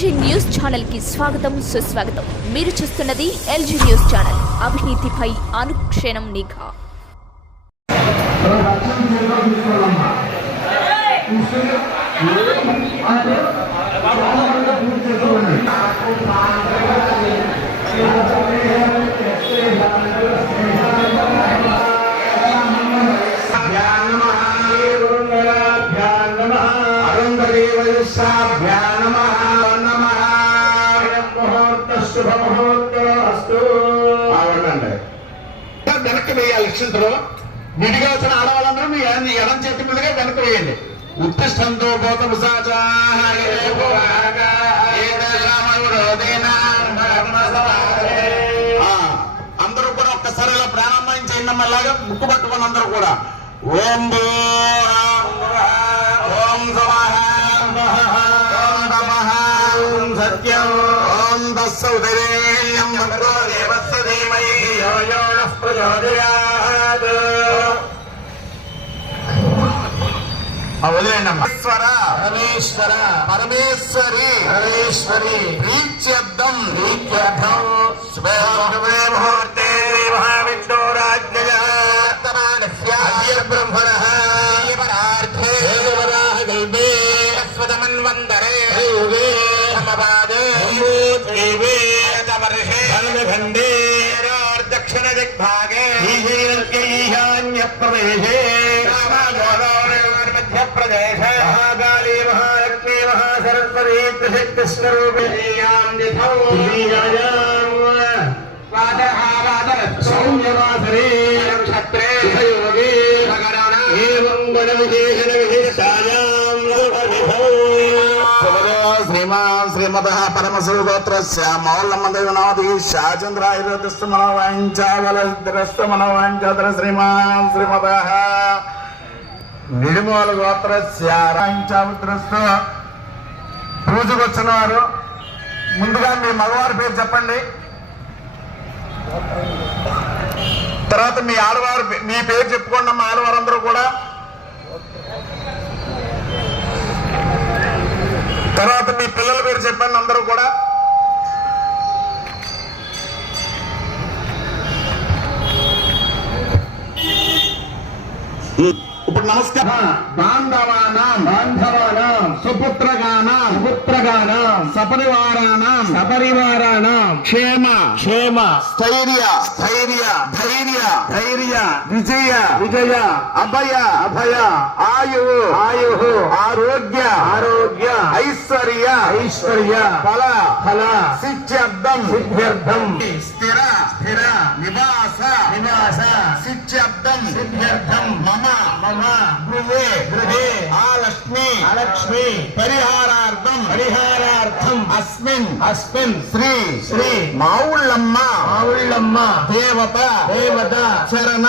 LG news channel కి స్వాగతం సుస్వాగతం. మీరు చూస్తున్నది LG న్యూస్ ఛానల్. అవినీతిపై అనుక్షణం నిఘా. వెనక్కి వేయాలి. లక్షంలో విడిగా వచ్చిన ఆడవాళ్ళందరూ మీ ఎడం చేతి మీదుగా వెనక్కి వేయండి. ఉత్తిష్టంతో గౌతమ అందరూ కూడా ఒక్కసారి ఇలా ప్రారంభం చేయండి. అలాగా ముక్కు పట్టుకుని అందరూ కూడా ఓం ఓం ఓం సత్యం ఓం తస్సౌదరేయం దేవస్య ధీమహి యో యో నః ప్రచోదయాత్. పరమేశ్వర పరమేశ్వర పరమేశ్వరి పరమేశ్వరి ప్రీత్యర్థం ప్రీత్యర్థం శుభే ముహూర్తే మహావిష్ణోరాజ్ఞయాత్తమానస్య బ్రహ్మణః పరార్థే కల్పే అస్వతమన్వంతరే యుగే సమపాదే దేవే తమర్షే ఖండే దక్షిణ దిగ్భాగే ఈశాన్య ప్రదేశే ప్రదేశ మహాకాళీ మహాలక్ష్మీ మహాసరస్వతీ త్రిశక్తి స్వరూపే నక్షత్రే శ్రీమాన్ శ్రీమద పరమశివగోత్రస్య మౌల్లమ్మదేవనాది శాచంద్రాయురస్తు మనోవాంఛావలస్తు మనోవాంఛాదర శ్రీమాన్ శ్రీమద నిడిమూల గోత్రస్యారాయించాముద్రస్తు. పూజకు వచ్చిన వారు ముందుగా మీ మగవారి పేరు చెప్పండి. తర్వాత మీ ఆడవారు మీ పేరు చెప్పుకోండి. అమ్మ ఆడవారందరూ కూడా. తర్వాత మీ పిల్లల పేరు చెప్పండి అందరూ కూడా. ఇప్పుడు నమస్కారం. బాంధవానాం సుపుత్రగానాం సపరివారాణం క్షేమ స్థైర్య ధైర్య విజయ అభయ ఆయు ఆరోగ్య ఐశ్వర్య ఫల సిద్ధ్యర్థం స్థిర నివాస సిద్ధ్యర్థం మమ గృహే ఆలక్ష్మి పరిహారార్థం అస్మిన్ శ్రీ మావుళ్ళమ్మ దేవత చరణ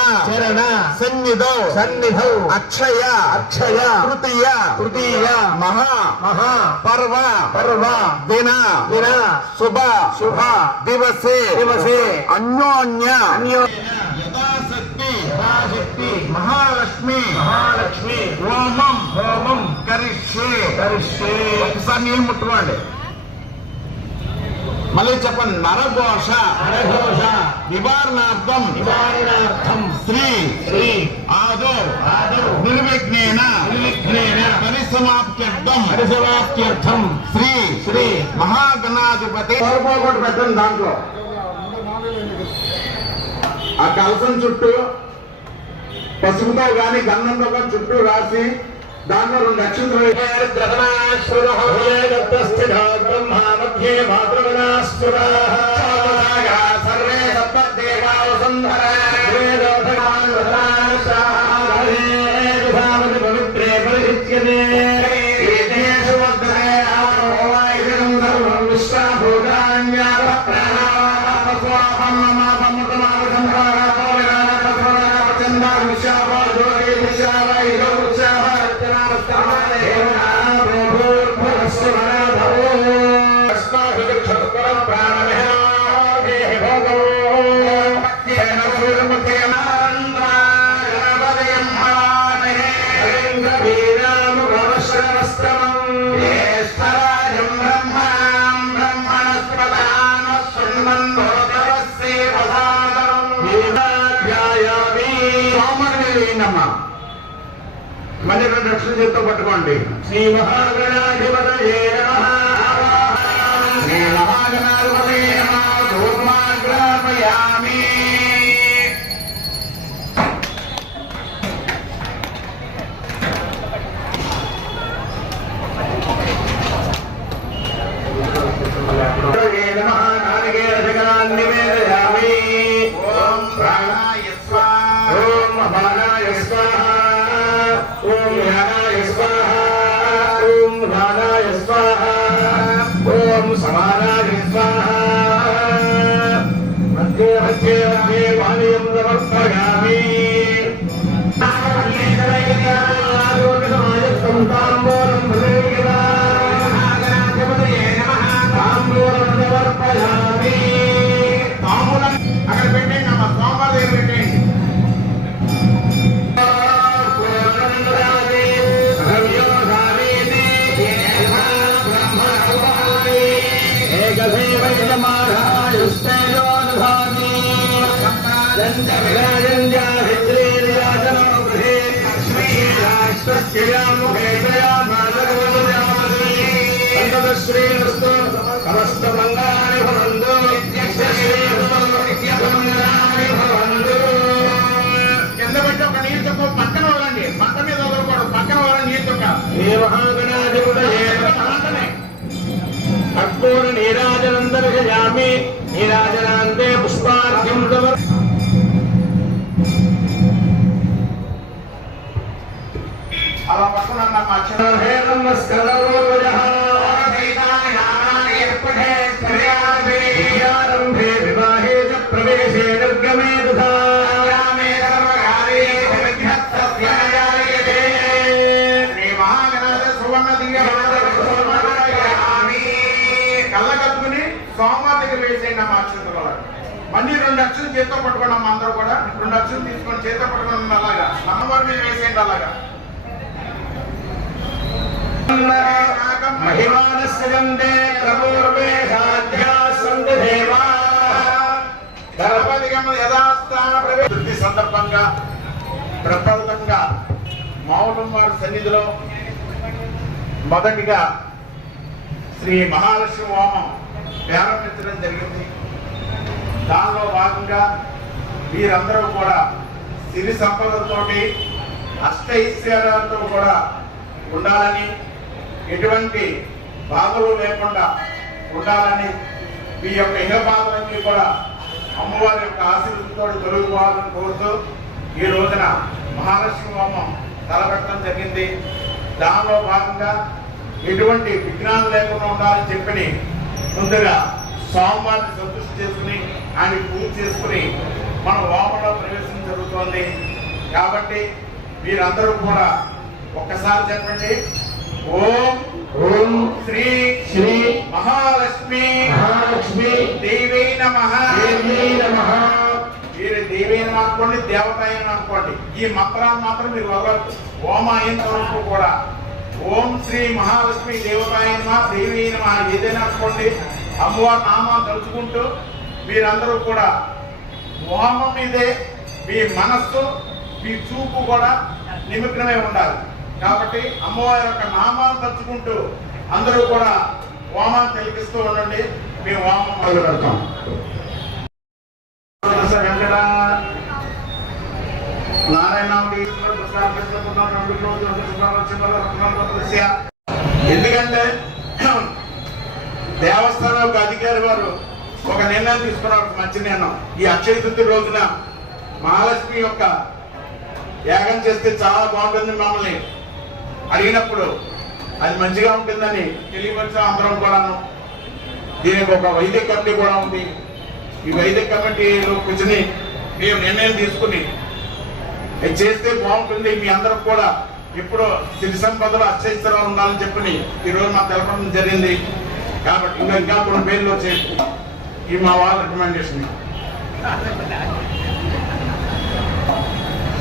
సన్నిధౌ అక్షయ తృతీయ మహా పర్వ దిన శుభ దివసే అన్యోన్య యథాశక్తి మహాలక్ష్మి హోమం కరిష్యే. ఒకసారి నీళ్ళు ముట్టుకోండి. మళ్ళీ చెప్పండి. నరఘోష నివారణార్థం శ్రీ ఆదో నిర్విఘ్నేన పరిసమాప్త్యర్థం శ్రీ మహాగణాధిపతి. పెట్టండి. దాంట్లో ఆ కలసం చుట్టూ పసుపుతో గాని గంధంతో కానీ చుట్టూ రాసి దాంట్లో 2 నక్షత్రాలు బ్రహ్మ మధ్యే సర్వే పవిత్రే పరిహిత్యతే ప్రాణ మళ్ళీ 2 అక్షరం చేత్తో పట్టుకోండి. శ్రీ మహాగణాధిపతయే నమః. శ్రీ మహాగణాధిపతయే నమః. ధూమాగ్రాపయామి. ఓం ప్రాణాయ స్వాహా. ఓం అపానాయ స్వాహా. ఓం జ్ఞానాయ స్వాహా. ఓం జ్ఞానాయ స్వాహా. ఓం సమానాయ స్వాహా. మధ్యే మధ్యే మధ్యే పానీయం సమర్పయామి. అక్కడ పెట్టండి అమ్మా, సోమవారం దగ్గర పెట్టండి. శ్రీరస్తు సమస్త మంగళాని భవంతు. కింద పెట్టి ఒక నీరు చుక్క పక్కన వదలండి. పక్క మీద వదలకూడదు, పక్కన వదలండి నీరు చుక్క. ఏ మహాగణాధిపతయే నమః. కర్పూర నీరాజనం దర్శయామి. నీరాజనాంతే పుష్పార్ఘ్యం తవ. అలా పట్టుకున్నాను మా హే నమస్కారం. వివాహే చ ప్రవేశే నిర్గమే తథా కళ్ళ కట్టుకుని సోమవారం దగ్గర వేసేయండి అమ్మ అక్షంతలు. మళ్ళీ 2 అక్షరం చేతితో పట్టుకోండి అమ్మ. అందరూ కూడా 2 అక్షరం తీసుకొని చేతితో పట్టుకోండి. అలాగా అమ్మవారి మీద వేసేయండి. అలాగా వృద్ధి సందర్భంగా ప్రబలంగా మౌనం వారి సన్నిధిలో మొదటిగా శ్రీ మహాలక్ష్మి హోమం ప్రారంభించడం జరిగింది. దానిలో భాగంగా వీరందరూ కూడా సిరి సంపదలతోటి అష్టైశ్వర్యాలతో కూడా ఉండాలని, ఎటువంటి బాధలు లేకుండా ఉండాలని, మీ యొక్క ఇహ బాధలన్నీ కూడా అమ్మవారి యొక్క ఆశీర్వాదంతో తొలగిపోవాలని కోరుతూ ఈ రోజున మహాలక్ష్మి హోమం తలపెట్టడం జరిగింది. దానిలో భాగంగా ఎటువంటి విఘ్నాలు లేకుండా ఉండాలని చెప్పి ముందుగా స్వామివారిని సంతృష్టి చేసుకుని ఆయన పూజ చేసుకుని మన హోమంలో ప్రవేశం జరుగుతోంది. కాబట్టి మీరందరూ కూడా ఒక్కసారి చెప్పండి. ఓం ఓం శ్రీ శ్రీ మహాలక్ష్మి మహాలక్ష్మి దేవీ నమః. దేవీ నమః. మీరు దేవీ నమః అనుకోండి, దేవతాయని అనుకోండి. ఈ మంత్రాన్ని మాత్రం మీరు వదలరు. ఓం అయినంత వరకు కూడా ఓం శ్రీ మహాలక్ష్మి దేవతాయ నమః, దేవీ నమః ఏదైనా అనుకోండి. అమ్మవారి నామాన్ని తలుచుకుంటూ మీరందరూ కూడా హోమం మీదే మీ మనస్సు, మీ చూపు కూడా నిమగ్నమై ఉండాలి. కాబట్టి అమ్మవారి యొక్క నామాన్ని తలుచుకుంటూ అందరూ కూడా హోమాన్ని తిలకిస్తూ ఉండండి. మేము హోమం మొదలు పెడతాం. ఎందుకంటే దేవస్థానం యొక్క అధికారి వారు ఒక నిర్ణయం తీసుకున్నారు, మంచి నిర్ణయం. ఈ అక్షయ తృతీయ రోజున మహాలక్ష్మి యొక్క యాగం చేస్తే చాలా బాగుంటుంది. మమ్మల్ని అడిగినప్పుడు అది మంచిగా ఉంటుందని తెలియపరిచిన అందరం కూడాను. దీనికి ఒక వైదిక కమిటీ కూడా ఉంది. ఈ వైదిక కమిటీలో కూర్చుని మేము నిర్ణయం తీసుకుని ఇది చేస్తే బాగుంటుంది, మీ అందరూ కూడా ఇప్పుడు సిరి సంపదలు అక్షయస్థలం ఉండాలని చెప్పి ఈ రోజు మాకు తెలపడం జరిగింది. కాబట్టి ఇంకా కొన్ని పేర్లు వచ్చాయి. ఈ మా వాళ్ళ రికమెండేషన్.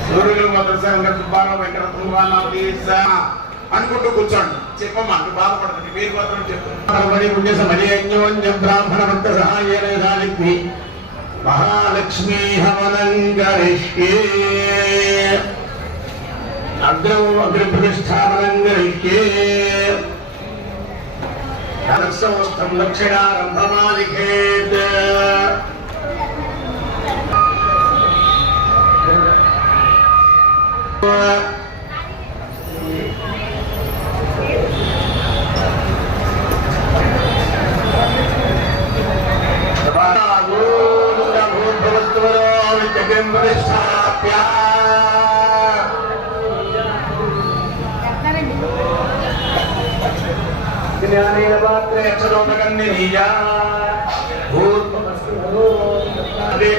సూర్యులు అనుకుంటూ కూర్చోండి. చెప్పమ్మా, నువ్వు బాధపడుతుంది. మీరు మాత్రం చెప్పు. బ్రాహ్మణ భక్త సహాయ మహాలక్ష్మీ హవనం గరిష్యే. अग्रप्रतिष्ठापनङ्गैक्ये धनस्सौस्थं दक्षिणारम्भमालिखेत् ज्ञानेन पात्रे अक्षरोपकन्निरीया भूत्मस्ते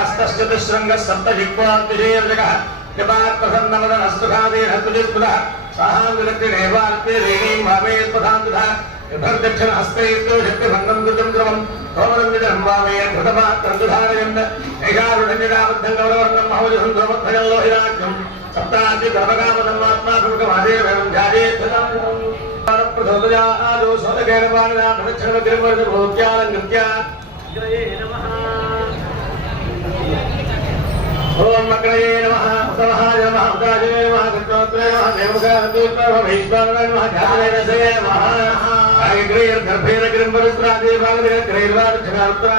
हस्तश्चतुश्रृङ्गः सप्तजिह्वाद्विषेर्जगः कृपात्प्रसन्नमदनस्तुखादेहस्तुजिस्पदः स्वाहाङ्गुलक्तिरेवार्तेरीणीं भावेत्पथान्तुधः यथर्दक्षिण हस्तैर्तो शक्तिभङ्गं कृतं ध्रुवं कोमलञ्जनं भावेर्घृतपात्रन्दुधारयन् ऐषारुढञ्जनाबद्धं गौरवर्णं महोजसं ध्रुवध्वजं लोहिराज्ञं सप्ताद्य धर्मकामधर्मात्माकं प्रचोदयादो सोदकेन पाणिना प्रदक्षिणमग्रिमर्दभूत्यालङ्कृत्य ओम मकरये नमः उत्तमहाय नमः उदाजये नमः कृष्णोत्रे नमः देवकानन्दोत्रे नमः भीष्माय नमः ध्यानसे नमः आयग्रेर गर्भेर ग्रंबरस्त्रादे भागदे ग्रेरवार चनारुत्रा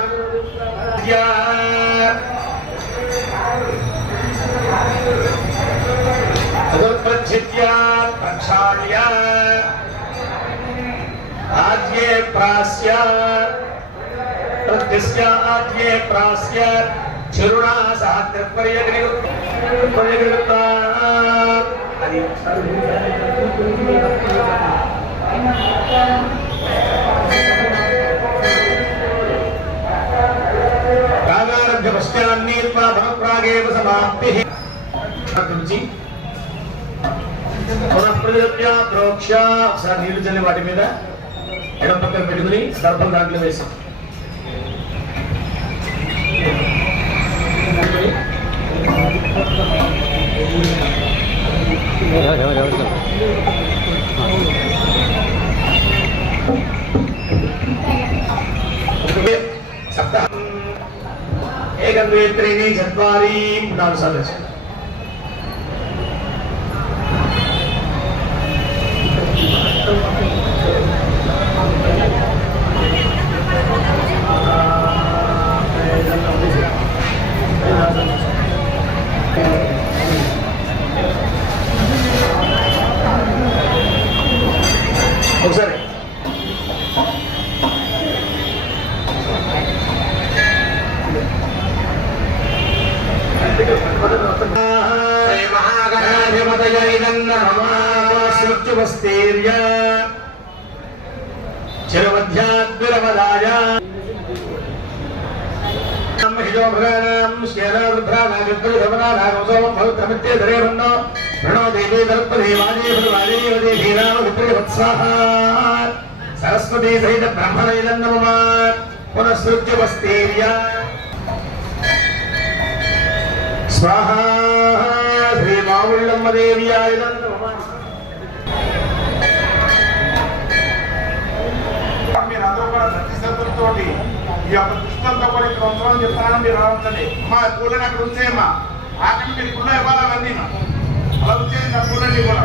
अदुत्पच्छित्या प्रक्षाल्य आद्ये प्रास्य प्रत्यस्य आद्ये प्रास्य चिरुणा सहस्रपर्यग्निरुत्ता అది కాగారభ్య పశ్చాన్నేత్వా భవప్రాగేవ సమాప్తిః నుంచి పునఃప్రతిపత్య ప్రోక్ష ఒకసారి నీళ్లు చల్లి వాటి మీద ఎడం పక్కన పెట్టుకుని దర్భం దాంట్లో వేసి सप्ताहं एकं द्वे त्रीणि चत्वारि नामसारः ఒకసారి మహాగణాధిపతయైనన్నమస్తేర్య చిరమధ్యాద్విరవదాయ హిజోభగానాం శ్యేరావృభ్రానాగద్వృధవనానాగం సోమం పవిత్రమిత్యేధరే వన్నో ప్రణో దేవీ దర్పదే వాజే వాజే ధీరామపుత్రే వత్సాహ సరస్వతీ సహిత బ్రహ్మణైనన్నమ పునఃసృజ్యవస్తేర్య స్వాహా శ్రీ మావుళ్ళమ్మ దేవ్యాయ మీరందరూ కూడా భక్తి శ్రద్ధలతో ఈ యొక్క దృష్టంతో కూడా ఇక్కడ ఉంచమని చెప్తానని మీరు రావండి అమ్మా పూలని అక్కడ ఉంచేయమ్మా ఆకలి మీరు గుళ్ళ ఇవ్వాలి అవన్నీ అలా ఉంచేయండి ఆ పూలన్నీ కూడా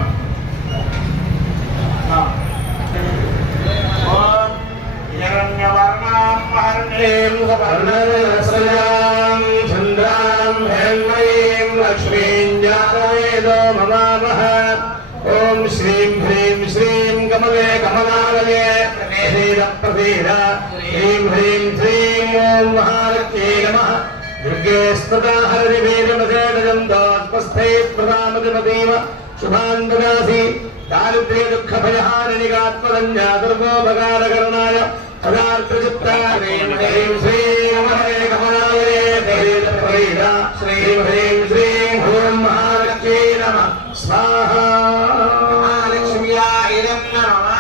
హిరణ్యవర్ణాం హరణ్యేం సువర్ణరసయాం చంద్రాం హిరణ్మయీం లక్ష్మీం జాతవేదో మమామహ ఓం శ్రీం హ్రీం శ్రీం కమలే కమలాలయే ప్రవేద ప్రవేద హ్రీం హ్రీం శ్రీం ఓం మహాలక్ష్మీ నమః దుర్గే స్మృతా హరి వేదమసేదజం దోస్పస్థై ప్రదామతిమతీవ శుభాన్ దదాసి దారిద్ర్య దుఃఖ భయహారిణిగాత్మదంజా దుర్గోపకారకరణాయ పదార్థచిత్తా హ్రీం హ్రీం శ్రీం హరే కమలాలయే ప్రవేద ప్రవేద శ్రీం హ్రీం శ్రీం ఓం మహాలక్ష్మీ నమః స్వాహా మహాలక్ష్మ్యాయ నమః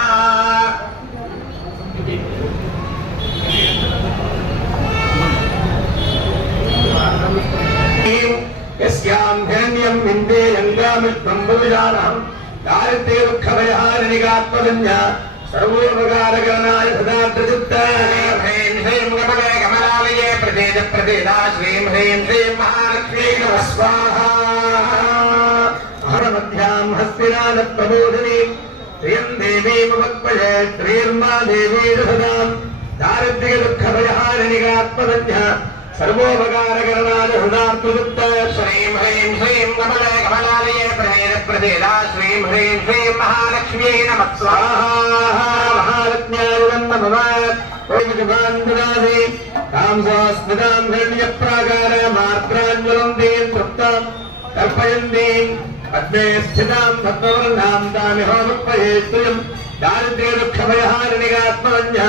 यस्यां हिरण्यं विन्दे यङ्गामित्वं बुविजानहं दारिद्र्य दुःखभयहारिणिगात्मजन्या सर्वोपकारकरणाय सदार्थचित्ताय ह्रीं श्रीं कमले कमलालये प्रसीद प्रसीदा श्रीं ह्रीं श्रीं महालक्ष्मी नमः स्वाहा हरमध्यां हस्तिनाद प्रबोधिनी श्रियं देवीमुपक्वये श्रीर्मा देवी सदां दारिद्र्य दुःखभयहारिणिकात्मदन्या सर्वोपकारकरणाय सदार्थचित्ताय श्रीं ह्रीं श्रीं कमले कमलालये प्रसीद प्रसीदा श्रीं ह्रीं श्रीं महालक्ष्मी नमः स्वाहा महालक्ष्म्याय नमः ओम जुगान्धराधि कामसोस्मितां हिरण्यप्राकारमात्राञ्जलन्तीं तृप्तां कल्पयन्तीं पद्मे स्थितां पद्मवर्णां तामिहोमुपयेत्तुयं दारिद्र्यदुःखभयहारिणिकात्मवन्या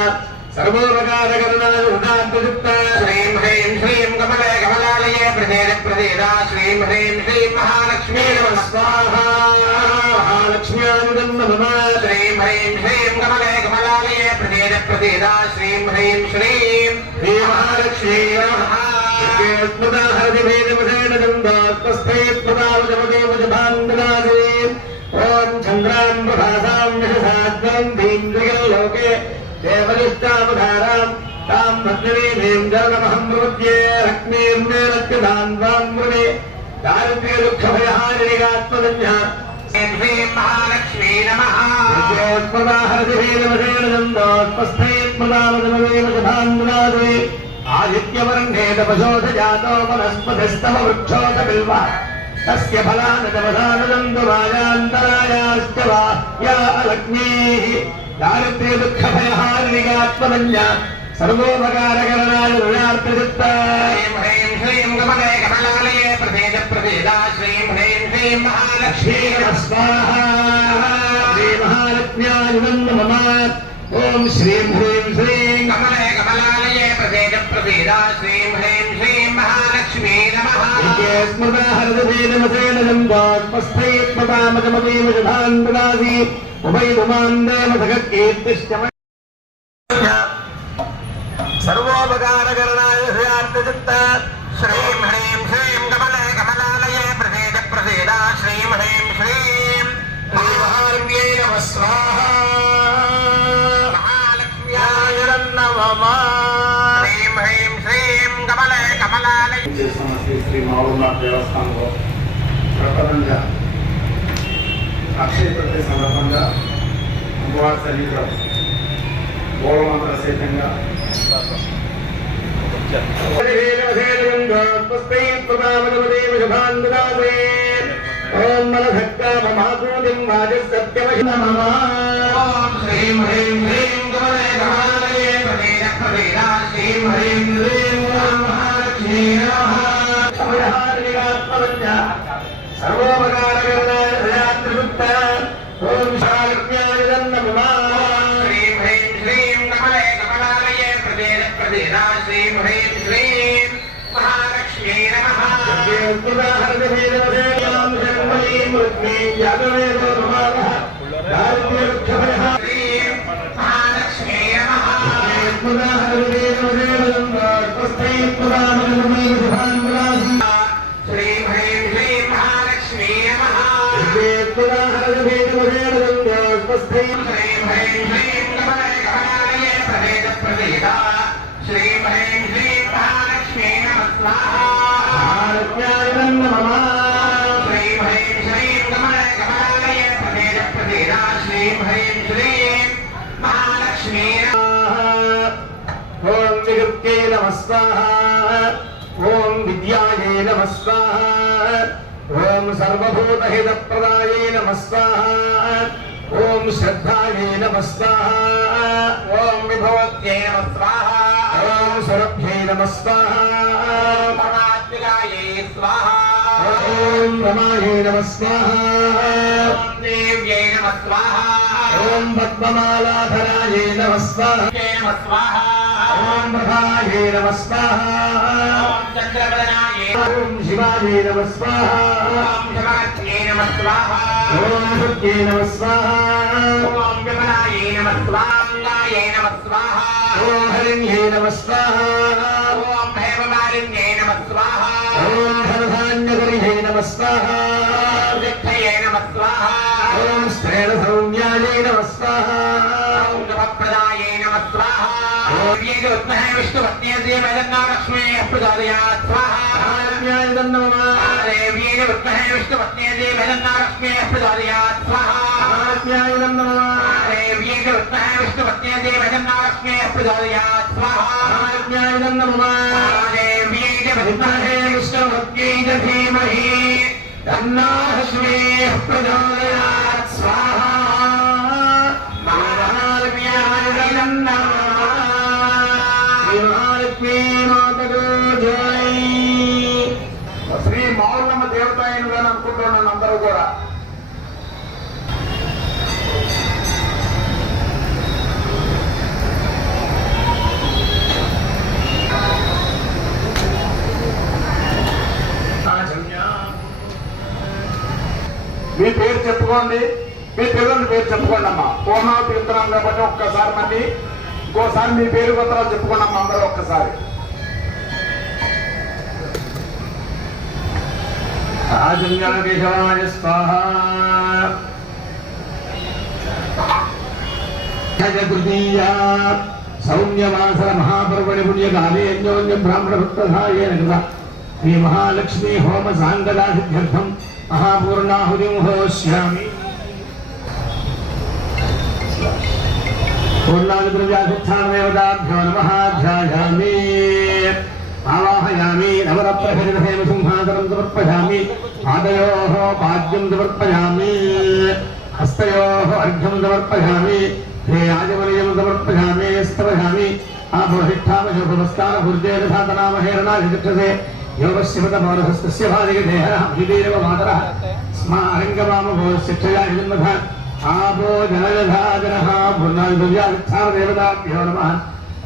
सर्वोपकारकरणाय सदार्थचित्ताय श्रीं ह्रीं श्रीं कमले कमलालये प्रसीद प्रसीदा श्रीं ह्रीं श्रीं महालक्ष्मी नमः स्वाहा महालक्ष्म्याय नमः श्रीं ह्रीं श्रीं कमले कमलालये प्रसीद प्रसीदा श्रीं ह्रीं श्रीं श्री महालक्ष्मी नमः ओम चंद्रां प्रभासां यशसाद्वं धीन्द्रियलोके देवनिष्ठावधारां तां भद्रवीं जलमहं प्रपद्ये लक्ष्मीं मे लक्ष्यधान्वां मुने दारिद्र्यदुःखभयहारिणिकात्मदन्या श्रीं महालक्ष्मी नमः आदित्यवर्णे तपसोऽजातो वनस्पतिस्तव वृक्षोऽथ बिल्वा तस्य फलानतमसानदन्तरायान्तरायाश्च वा या लक्ष्मीः दारिद्र्यदुःखभयहारिणिकात्मदन्या सर्वोपकारकरणाय ऋणार्थचित्ताय ह्रीं श्रीं कमले कमलालये प्रसीद प्रसीदा श्रीं ह्रीं श्रीं महालक्ष्मी नमः स्वाहा श्री महालक्ष्म्याय नमः ओम श्रीं ह्रीं श्रीं कमले कमलालये प्रसीद प्रसीदा श्रीं ह्रीं श्रीं महालक्ष्मी नमः स्मृता हरदधेनमसेन दास्पस्थैत्मतामजमतीमजभान्दनासि उभयधुमान्देमसखकीर्तिश्च सर्वोपकारकरणाय हृयार्थचित्ताय श्रीं ह्रीं श्रीं कमले कमलालये प्रसीद प्रसीदा श्रीं ह्रीं श्रीं महालक्ष्म्यै नमः स्वाहा महालक्ष्म्याय नमः श्रीं ह्रीं श्रीं कमले कमलालये శ్రీ మావునాథ్ దేవస్థానంలో ప్రపంచంగా అక్షయ తృతీయ సందర్భంగా అమ్మవారి సన్నిధిలో గోళమంత్ర సహితంగా ఓం మనసక్కామమాతూతిం వాజసత్యమహిమ నమః ఓం శ్రీం హ్రీం హ్రీం కమలే కమలాలయే ప్రసీద ప్రసీదా శ్రీం హ్రీం హ్రీం మహాలక్ష్మీ నమః సమయహారిణికాత్మవన్య సర్వోపకారకరణాయ దయాత్రియుక్తాయ ఓం శాలక్ష్మ్యాయ నమః శ్రీం హ్రీం శ్రీం కమలే కమలాలయే ప్రసీద ప్రసీదా శ్రీం హ్రీం శ్రీం మహాలక్ష్మీ నమః ओम विगत्यै नमः स्वाहा ओम विद्यायै नमः स्वाहा ओम सर्वभूतहितप्रदायै नमः स्वाहा ओम श्रद्धायै नमः स्वाहा ओम विभवत्यै नमः स्वाहा ओम सुरभ्यै नमः स्वाहा परमात्मिकायै स्वाहा ओम रमायै नमः स्वाहा ओम देव्यै नमः स्वाहा ओम पद्ममालाधरायै नमः स्वाहा ओम प्रभायै नमः स्वाहा ओम चक्रवदनायै ओम शिवायै नमः स्वाहा ओम शिवात्यै नमः स्वाहा ओम दुर्गे नमः स्वाहा ओम विमलायै नमः स्वाहा गायै नमः स्वाहा ओम हरिण्यै नमः स्वाहा ओम हेममालिन्यै नमः स्वाहा ओम धनधान्यगर्यै नमः स्वाहा वित्तये नमः स्वाहा ओम स्त्रेणसौम्यायै नमः स्वाहा विद्महे विष्णुपत्न्यै धीमहि लक्ष्मीः प्रचोदयात् स्वाहा देव्यै विद्महे विष्णुपत्न्यै धीमहि लक्ष्मीः प्रचोदयात् स्वाहा देव्यै विद्महे विष्णुपत्न्यै धीमहि लक्ष्मीः प्रचोदयात् स्वाहा देव्यै विद्महे विष्णुपत्न्यै धीमहि लक्ष्मीः प्रचोदयात् स्वाहा శ్రీ మౌలమ్మ దేవత అయినగా అనుకుంటున్నాను అందరూ కూడా. మీ పేరు చెప్పుకోండి, మీ పిల్లల పేరు చెప్పుకోండి అమ్మా. పూర్ణావతి ఇస్తున్నాం కాబట్టి ఒక్కసారి మళ్ళీ ఇంకోసారి మీ పేరు పత్రాలు చెప్పుకోండి అమ్మా అందరూ ఒక్కసారి. కేశవాయ స్వాహా. తృతీయా సౌమ్యవాసర మహాపర్వణి పుణ్యకాలే అన్యోన్యం బ్రాహ్మణ భక్తధాయేన కృత శ్రీ మహాలక్ష్మీ హోమ సాంగదా సిద్ధ్యర్థం మహాపూర్ణాహుతిం హోష్యామి. పూర్ణాదిద్రవ్యాధిష్టానదేవతాభ్యో నమః. ధ్యాయామి ఆవాహయామి. నవరత్నహరితహేమ సింహాసనం సమర్పయామి. పాదయోః పాద్యం సమర్పయామి. హస్తయోః అర్ఘ్యం సమర్పయామి. హే ఆజమనీయం సమర్పయామి. స్తవయామి. ఆభోహిష్టామశోభమస్కార భుర్జేన సాతనామహేరణాధిక్షసే యోగస్యమత పౌరహస్తస్య భాదిగదేహ విదీరవ మాతరః స్మా అరంగమామభోశిక్షయా జన్మథ ఆపో జనజధాజనః. పూర్ణాదిద్రవ్యాధిష్టానదేవతాభ్యో నమః.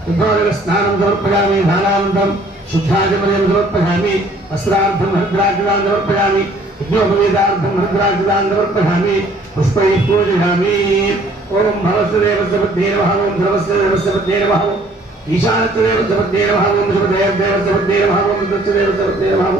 శుద్ధోదకస్నానం సమర్పయామి. దానానందం శుద్ధాచమనీయం సమర్పయామి. వస్త్రార్థం హరిద్రాక్షదాన్ సమర్పయామి. యజ్ఞోపవీతార్థం హరిద్రాక్షదాన్ సమర్పయామి. పుష్పైః పూజయామి. ఓం భవస్య దేవస్య పత్న్యై నమః. ఓం ధ్రువస్య దేవస్య పత్న్యై నమః. ఓం ఈశానస్య దేవస్య పత్న్యై నమః. ఓం శుభదేవస్య పత్న్యై నమః. ఓం రుద్రస్య దేవస్య పత్న్యై నమః.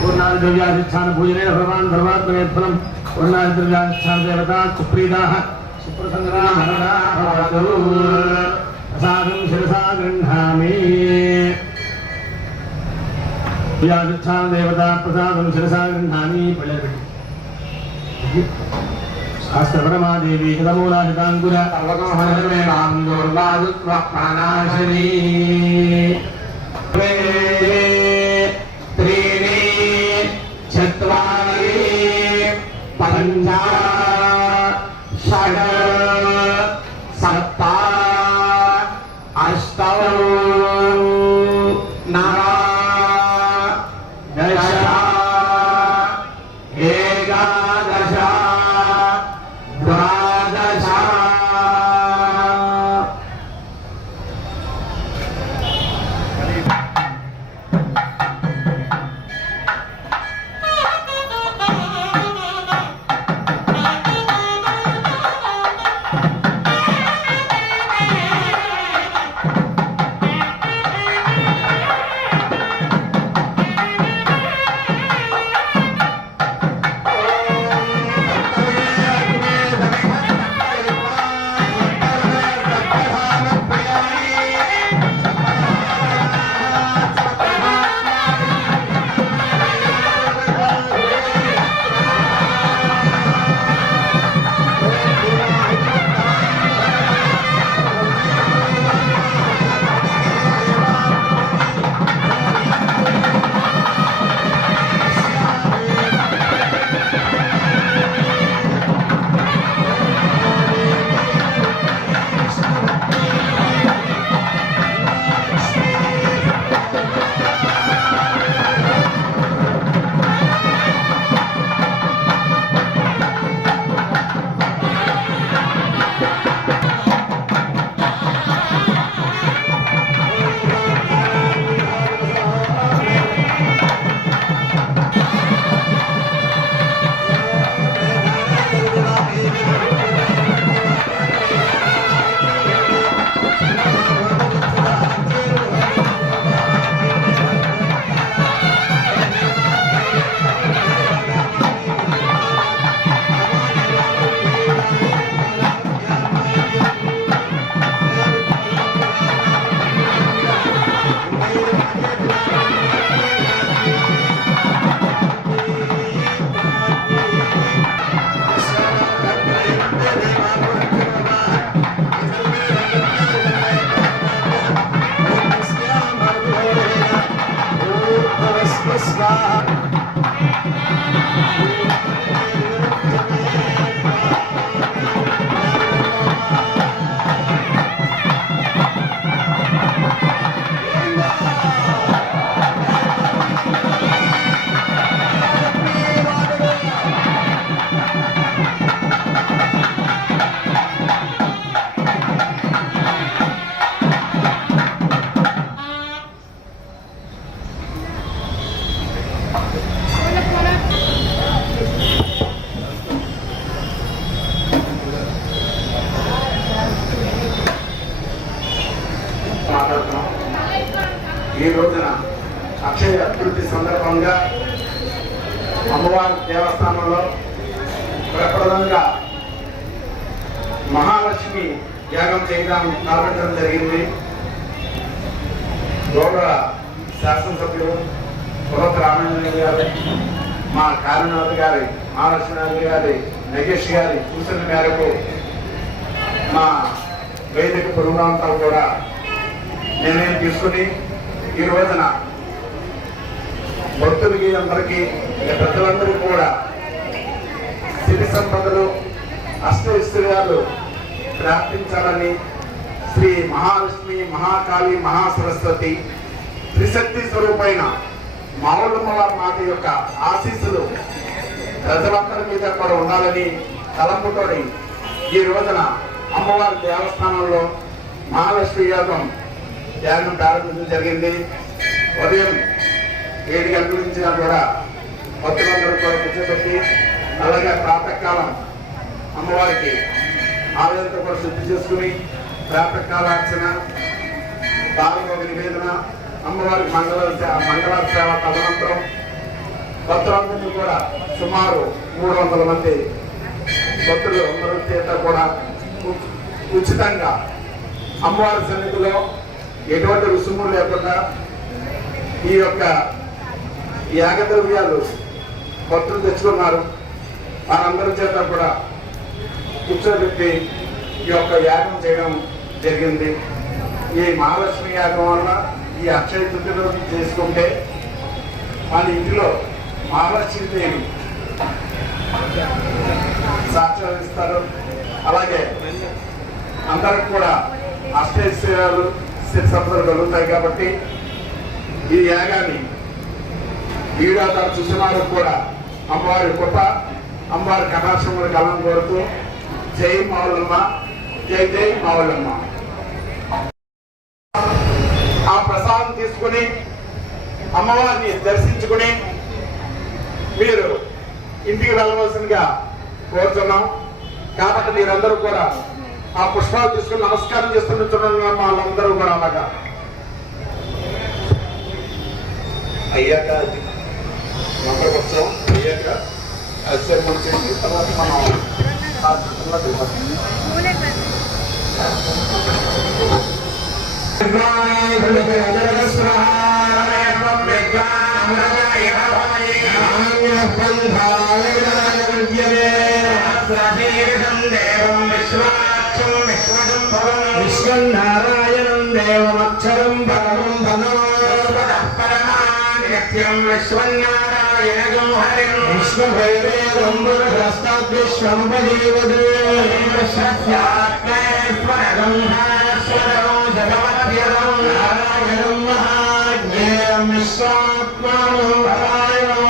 పూర్ణాదిద్రవ్యాధిష్టాన పూజనేన భగవాన్ ధర్మాత్మనే ఫలం. పూర్ణాదిద్రవ్యాధిష్టాన దేవతా సుప్రీతాః సుప్రసన్నాః భవతు. ప్రసాదం శిరసా గృహ్ణామి. వ్యాధిష్టాన దేవతా ప్రసాదం శిరసా గృహ్ణామి. శాస్త్రపరమాదేవి కదమూలాహితాంకుర సర్వగోహరమేవాం దుర్వాదుత్వప్రాణాశనీ. त्रीणि चत्वारि पञ्च षड् सप्त अष्ट नव दश एकादश द्वादश ఈ రోజున అక్షయ తృతీయ సందర్భంగా అమ్మవారి దేవస్థానంలో ప్రప్రదంగా మహాలక్ష్మి యాగం చేయడం ప్రారంభించడం జరిగింది. గౌరవ శాసనసభ్యులు పురోత రామాంజనేయ గారు, మా కాళీనాథ్ గారి, మహాలక్ష్మీనాథ్ గారి, నగేష్ గారి సూచన మేరకు మా వేదిక పురుగులంతా కూడా నిర్ణయం తీసుకుని ఈ రోజున భక్తులకి అందరికీ ప్రజలందరికీ కూడా సిరి సంపదలు అష్టైశ్వర్యాలు ప్రార్థించాలని శ్రీ మహాలక్ష్మి, మహాకాళి, మహాసరస్వతి త్రిశక్తి స్వరూపైన మావులమ్మ మాత యొక్క ఆశీస్సులు ప్రజలందరి మీద కూడా ఉండాలని తలంపుతోని ఈ రోజున అమ్మవారి దేవస్థానంలో మహాలక్ష్మి యాగం ప్రారంభించడం జరిగింది. ఉదయం 7 గంటల నుంచి కూడా భక్తులందరూ కూడా కూర్చోబెట్టి అలాగే ప్రాతకాలం అమ్మవారికి ఆలయంతో కూడా శుద్ధి చేసుకుని ప్రాతకాలార్చన, దారుణ నివేదన, అమ్మవారికి మంగళ సేవ తదనంతరం భక్తులందరినీ కూడా సుమారు 300 మంది భక్తులు అందరూ చేత కూడా ఉచితంగా అమ్మవారి సన్నిధిలో ఎటువంటి రుసుములు లేకుండా ఈ యొక్క యాగద్రవ్యాలు భక్తులు తెచ్చుకున్నారు. వారందరి చేత కూడా కూర్చోబెట్టి ఈ యొక్క యాగం చేయడం జరిగింది. ఈ మహాలక్ష్మి యాగం వల్ల ఈ అక్షయ తృతీయ రోజు చేసుకుంటే మన ఇంటిలో మహాలక్ష్మీదేవి సాక్షాత్కరిస్తారు. అలాగే అందరికి కూడా అష్టైశ్వర్యాలు సిరి సంపదలు కలుగుతాయి. కాబట్టి ఈ యాగాన్ని వీడియో ద్వారా చూసిన వారికి కూడా అమ్మవారి కృప, అమ్మవారి కటాక్షములు కలం కోరుతూ జై మావులమ్మ, జై జై మావులమ్మ. ఆ ప్రసాదం తీసుకుని అమ్మవారిని దర్శించుకుని మీరు ఇంటికి వెళ్ళవలసిందిగా కోరుతున్నాం. కాబట్టి మీరందరూ కూడా ఆ పుష్పాలు తీసుకుని నమస్కారం చేస్తున్న వాళ్ళందరూ కూడా అలాగా అయ్యాక మంత్రపుత్సవం అయ్యాక అశ్వర్మం చేసి తర్వాత మనం విశ్వనారాయణం దేవమక్షరం పరమం పరమానిత్యం విశ్వనారాయణం హరిం విశ్వభైరేవం పురుషస్తద్విశ్వం పజీవదే విశ్వస్యాత్మేశ్వరం భాస్వరం జగమద్యదం నారాయణం మహాజ్ఞేయం విశ్వాత్మానం పరాయణం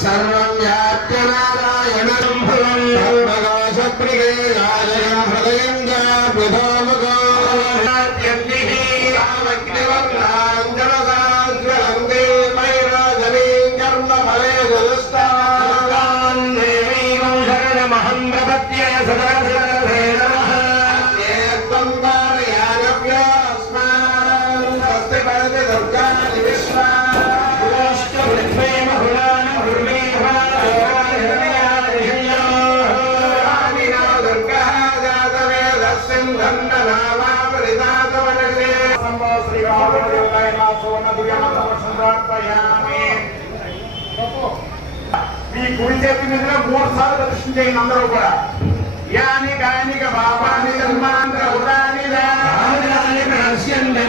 సర్వం వ్యాప్య నారాయణం ఫలం మీ కుడి చేతి మీద 3 సార్లు దర్శనం చేయండి అందరూ కూడా. యాని గానిక బాబాని జన్మాంధ్ర ఉదాని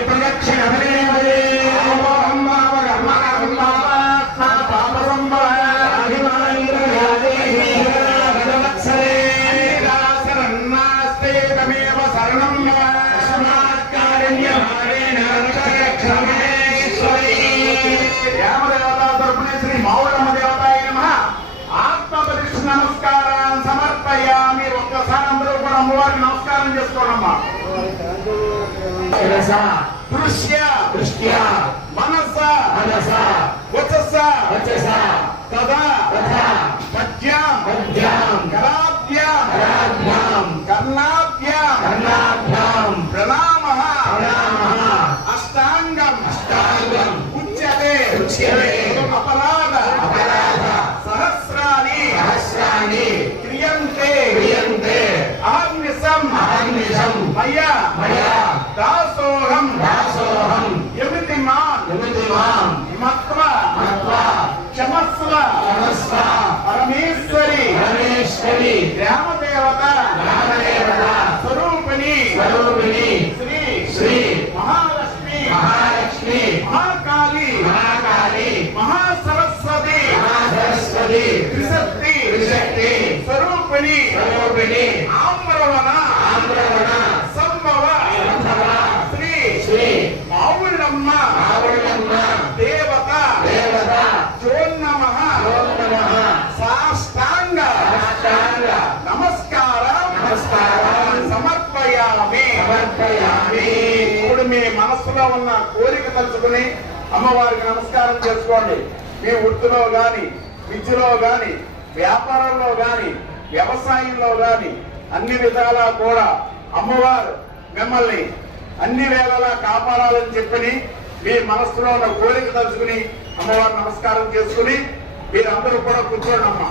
ప్రదక్షిణ శ్రీ మావులమ్మ దేవతాయ నమః ఆత్మ ప్రదక్షిణ నమస్కారాన్ని సమర్పయామి. ఒక్కసారి అందరూ కూడా అమ్మవారికి నమస్కారం నమస్కారం చేసుకోనమ్మా. దృశ్య దృష్ట్యా మనస మనస వచస వచస తదా తథా పద్యాం పద్యాం కరాభ్యాం కరాభ్యాం కర్ణాభ్యాం కర్ణాభ్యాం ప్రణామః ప్రణామః అష్టాంగం అష్టాంగం ఉచ్యతే ఉచ్యతే అపరాధ అపరాధ సహస్రాణి సహస్రాణి క్రియంతే క్రియంతే అహర్నిశం అహర్నిశం మయా మయా దాసోహం దాసోహం యమితిమాన్ యమితిమాం మత్వ మత్వా క్షమస్వ క్షమస్వ పరమేశ్వరి పరమేశ్వరి గ్రామదేవత రామదేవత స్వరూపిణి స్వరూపిణి శ్రీ శ్రీ మహాలక్ష్మి మహాలక్ష్మి మహాకాళి మహాకాళి మహాసరస్వతి మహాసరస్వతి త్రిశక్తి త్రిశక్తి స్వరూపిణి స్వరూపిణి ఆమ్రవణ ఆంధ్రవణ సంభవ సంభవ శ్రీ శ్రీ మావుళ్ళమ్మ ఆవుళ్ళమ్మ దేవత దేవత జోన్నమః ఓం నమః సాష్టాంగ సాష్టాంగ నమస్కారం నమస్కారం సమర్పయామి. సమర్పయామి. ఇప్పుడు మీ మనస్సులో ఉన్న కోరిక తలుచుకుని అమ్మవారికి నమస్కారం చేసుకోండి. మీ వృత్తిలో గాని విద్యలో గాని వ్యాపారంలో గాని వ్యవసాయంలో గాని అన్ని విధాలా కూడా అమ్మవారు మిమ్మల్ని అన్ని వేళలా కాపాడాలని చెప్పని మీ మనస్సులో ఉన్న కోరిక తలుచుకుని అమ్మవారు నమస్కారం చేసుకుని మీరందరూ కూడా కూర్చోండి అమ్మా.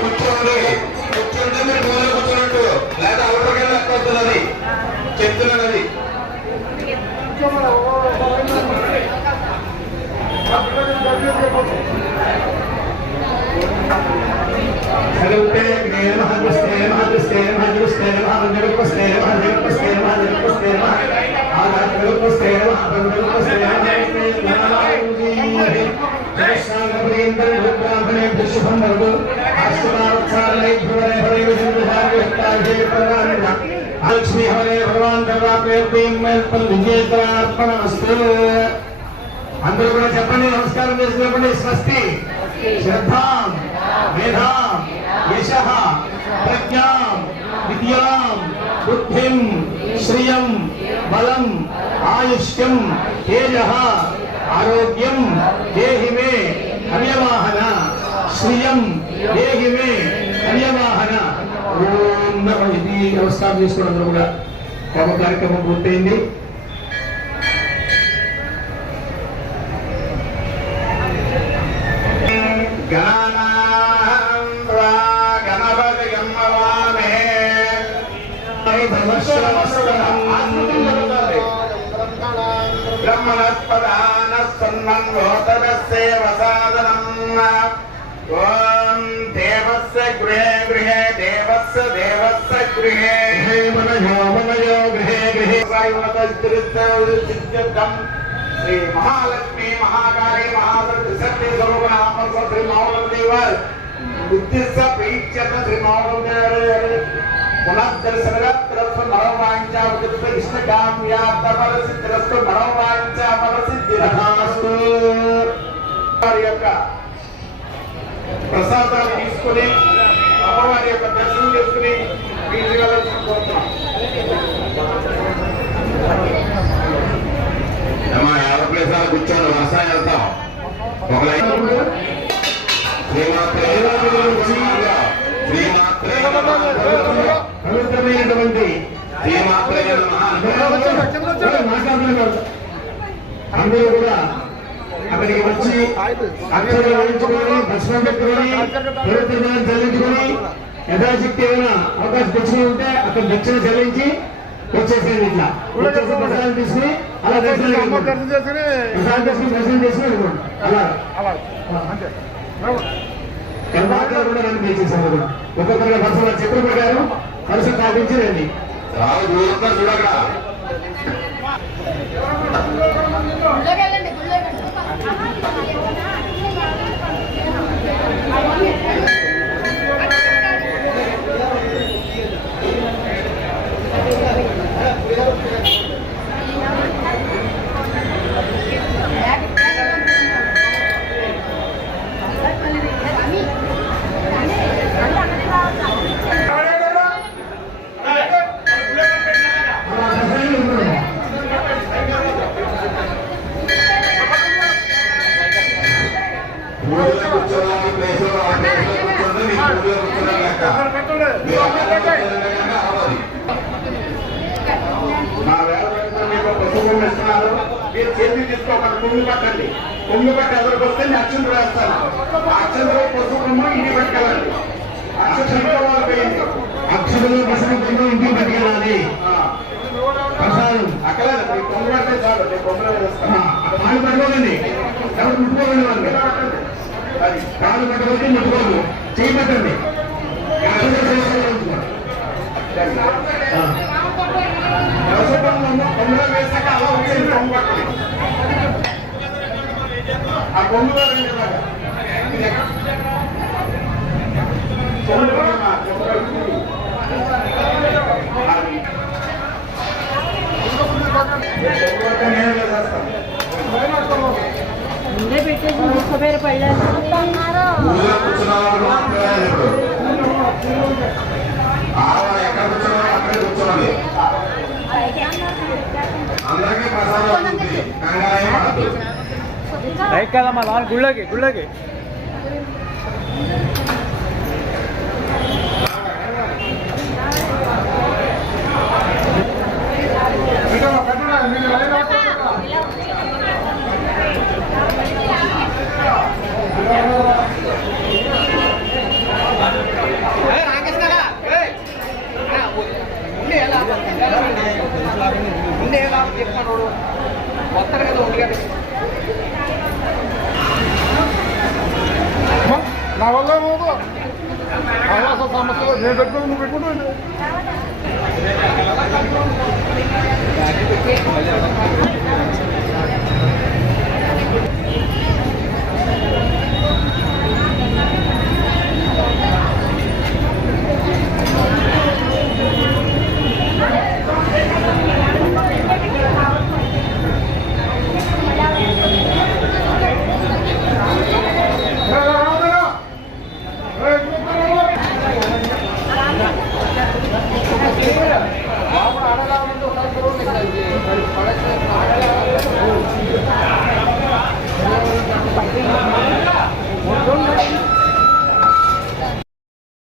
కూర్చోండి కూర్చుంటే మీరు మూల కూర్చున్నట్టు లేదా అవతలకెళ్ళి వస్తుంది చెప్తున్నది. లక్ష్మీ హరే భగవాన్ విజేతార్పణమస్తు. అందరూ కూడా చెప్పండి, నమస్కారం చేసి చెప్పండి. స్వస్తి శ్రద్ధాం మేధాం యశః ప్రజ్ఞాం విద్యాం బుద్ధిం శ్రియం బలం ఆయుష్యం తేజః ఆరోగ్యం దేహి మే హవ్యవాహన శ్రియం దేహి మే హవ్యవాహన. ఓం నమః. ఇది నమస్కారం చేసుకోండి. అందరూ కూడా ఒక కార్యక్రమం పూర్తయింది. ఓం దేవస్య గృహే గృహే దేవస్య దేవస్య గృహే మనయో గృహే గృహే శ్రీ మహాలక్ష్మి మహాకాళి మహాశక్తి స్వరూపనామ శ్రీ మౌళదేవ ఉద్దేశ ప్రీత్యత శ్రీ మౌళదేవ పునఃదర్శనరస్సు మనోవాంఛాపతిస్సు ఇష్టకామ్యార్థఫలసిద్ధిరస్సు మనోవాంఛాఫలసిద్ధిరస్తు. వారి యొక్క ప్రసాదాలు తీసుకుని అమ్మవారి యొక్క దర్శనం చేసుకుని వీటిని కోరుతున్నాం. ఎవరి ప్లేసాలు కూర్చొని వ్యవసాయం వెళ్తాం. ఒక లైన్ పవిత్రమైనటువంటి అందరూ కూడా అక్కడికి వచ్చి అక్షరాలు వేయించుకొని దర్శనం పెట్టుకొని పవిత్రతను చెల్లించుకొని యథాశక్తి ఏమైనా అవకాశం దక్షిణ ఉంటే అక్కడ దక్షిణ చెల్లించి వచ్చేసేది ఇట్లా వచ్చేసి ప్రసాదం తీసుకుని అలా దర్శనం ప్రసాదం తీసుకుని దర్శనం చేసుకుని వెళ్ళిపోండి అలా ఎంతగా కూడా రండి చేసేసారు కూడా ఒక్కొక్కరిగా బస్సులో చెప్పిన ప్రకారం కలిసి కాపించి రండి చాలా దూరంగా చూడగా మా వేల మీకు పసుపు ఇస్తున్నారు. మీరు చేతి తీసుకోకండి, కొమ్ము పట్టండి. కొమ్ము పట్టి ఎదురుకు వస్తే నేను అక్షంత వేస్తాను. ఆ అక్షంతలో పసుపు కొమ్ము ఇంటికి పట్టుకెళ్ళండి. అక్షంతలో వాళ్ళు వేయండి. అక్షరాలు పసుపు కొమ్ము ఇంటికి పట్టుకెళ్ళాలి. ప్రసాదం అక్కలేదు, మీకు కొమ్ము పడితే చాలు, నేను కొమ్ములో వేస్తాను. కాలు పట్టుకోకండి, ఎవరు ముట్టుకోకండి వాళ్ళు అది కాలు పట్టుకోండి, ముట్టుకోదు, చేయి పట్టండి. పసుపు కొమ్ములో వేసాక అలా వచ్చేది కొమ్ము పట్టండి. ఆ కొమ్ములో రెండు నేను వేసేస్తాను. ముందే పెట్టేసి ముక్కపేరు పడలేదు ఊళ్ళో కూర్చున్న వాళ్ళు మాత్రమే ఇప్పుడు ఆడవాళ్ళు ఎక్కడ కూర్చున్నారో అక్కడే కూర్చోవాలి. అందరికీ ప్రసాదం ఉంటుంది, కంగారు ఏం పడద్దు. రైట్ కదమ్మా లాన్ గుళ్ళకి నా వల్ల ఏమవుతుందో ఆవాస సమస్యలు నేను పెట్టుకుని నువ్వు పెట్టుకుంటూ